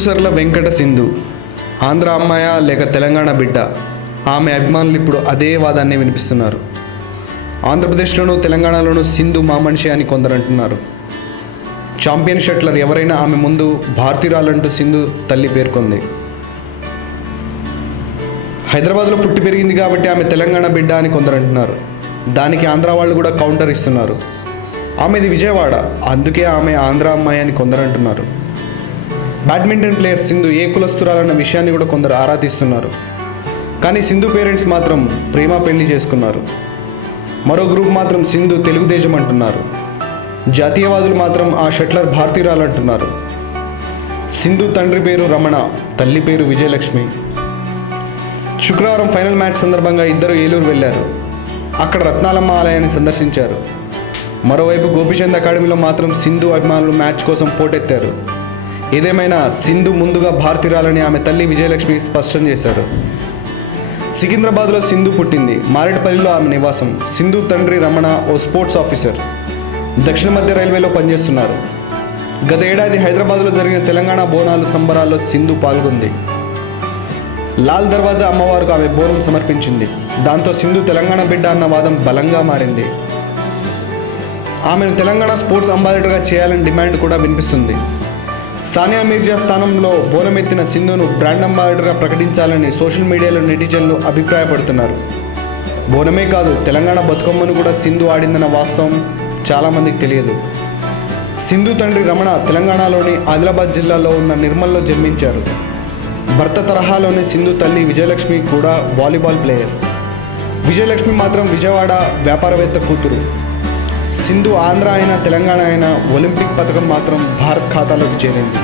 పూసర్ల వెంకట సింధు ఆంధ్ర అమ్మాయ లేక తెలంగాణ బిడ్డ? ఆమె అభిమానులు ఇప్పుడు అదే వాదాన్ని వినిపిస్తున్నారు. ఆంధ్రప్రదేశ్లోనూ తెలంగాణలోనూ సింధు మా మనిషి అని కొందరు అంటున్నారు. ఛాంపియన్ షట్లర్ ఎవరైనా ఆమె ముందు భారతీయురాలంటూ సింధు తల్లి పేర్కొంది. హైదరాబాద్లో పుట్టి పెరిగింది కాబట్టి ఆమె తెలంగాణ బిడ్డ అని కొందరు అంటున్నారు. దానికి ఆంధ్ర వాళ్ళు కూడా కౌంటర్ ఇస్తున్నారు. ఆమెది విజయవాడ, అందుకే ఆమె ఆంధ్ర అమ్మాయి అని కొందరు అంటున్నారు. బ్యాడ్మింటన్ ప్లేయర్ సింధు ఏ కులస్తురాలన్న విషయాన్ని కూడా కొందరు ఆరా తీస్తున్నారు. కానీ సింధు పేరెంట్స్ మాత్రం ప్రేమ పెళ్లి చేసుకున్నారు. మరో గ్రూప్ మాత్రం సింధు తెలుగుదేశం అంటున్నారు. జాతీయవాదులు మాత్రం ఆ షట్లర్ భారతీయురాలు అంటున్నారు. సింధు తండ్రి పేరు రమణ, తల్లి పేరు విజయలక్ష్మి. శుక్రవారం ఫైనల్ మ్యాచ్ సందర్భంగా ఇద్దరు ఏలూరు వెళ్లారు. అక్కడ రత్నాలమ్మ ఆలయాన్ని సందర్శించారు. మరోవైపు గోపీచంద్ అకాడమీలో మాత్రం సింధు అభిమానులు మ్యాచ్ కోసం పోటెత్తారు. ఏదేమైనా సింధు ముందుగా భారతీయురాలని ఆమె తల్లి విజయలక్ష్మి స్పష్టం చేశారు. సికింద్రాబాద్లో సింధు పుట్టింది. మారేడుపల్లిలో ఆమె నివాసం. సింధు తండ్రి రమణ ఓ స్పోర్ట్స్ ఆఫీసర్, దక్షిణ మధ్య రైల్వేలో పనిచేస్తున్నారు. గత ఏడాది హైదరాబాద్లో జరిగిన తెలంగాణ బోనాలు సంబరాల్లో సింధు పాల్గొంది. లాల్ దర్వాజా అమ్మవారికి ఆమె బోనం సమర్పించింది. దాంతో సింధు తెలంగాణ బిడ్డ అన్న వాదం బలంగా మారింది. ఆమెను తెలంగాణ స్పోర్ట్స్ అంబాసిడర్గా చేయాలని డిమాండ్ కూడా వినిపిస్తుంది. సానియా మీర్జా స్థానంలో బోనమెత్తిన సింధును బ్రాండ్ అంబాసిడర్గా ప్రకటించాలని సోషల్ మీడియాలో నెటిజన్లు అభిప్రాయపడుతున్నారు. బోనమే కాదు, తెలంగాణ బతుకమ్మను కూడా సింధు ఆడిందన్న వాస్తవం చాలామందికి తెలియదు. సింధు తండ్రి రమణ తెలంగాణలోని ఆదిలాబాద్ జిల్లాలో ఉన్న నిర్మల్లో జన్మించారు. భర్త తరహాలోని సింధు తల్లి విజయలక్ష్మి కూడా వాలీబాల్ ప్లేయర్. విజయలక్ష్మి మాత్రం విజయవాడ వ్యాపారవేత్త కూతురు. సింధు ఆంధ్ర అయినా తెలంగాణ అయినా ఒలింపిక్ పథకం మాత్రం భారత్ ఖాతాలోకి చేరింది.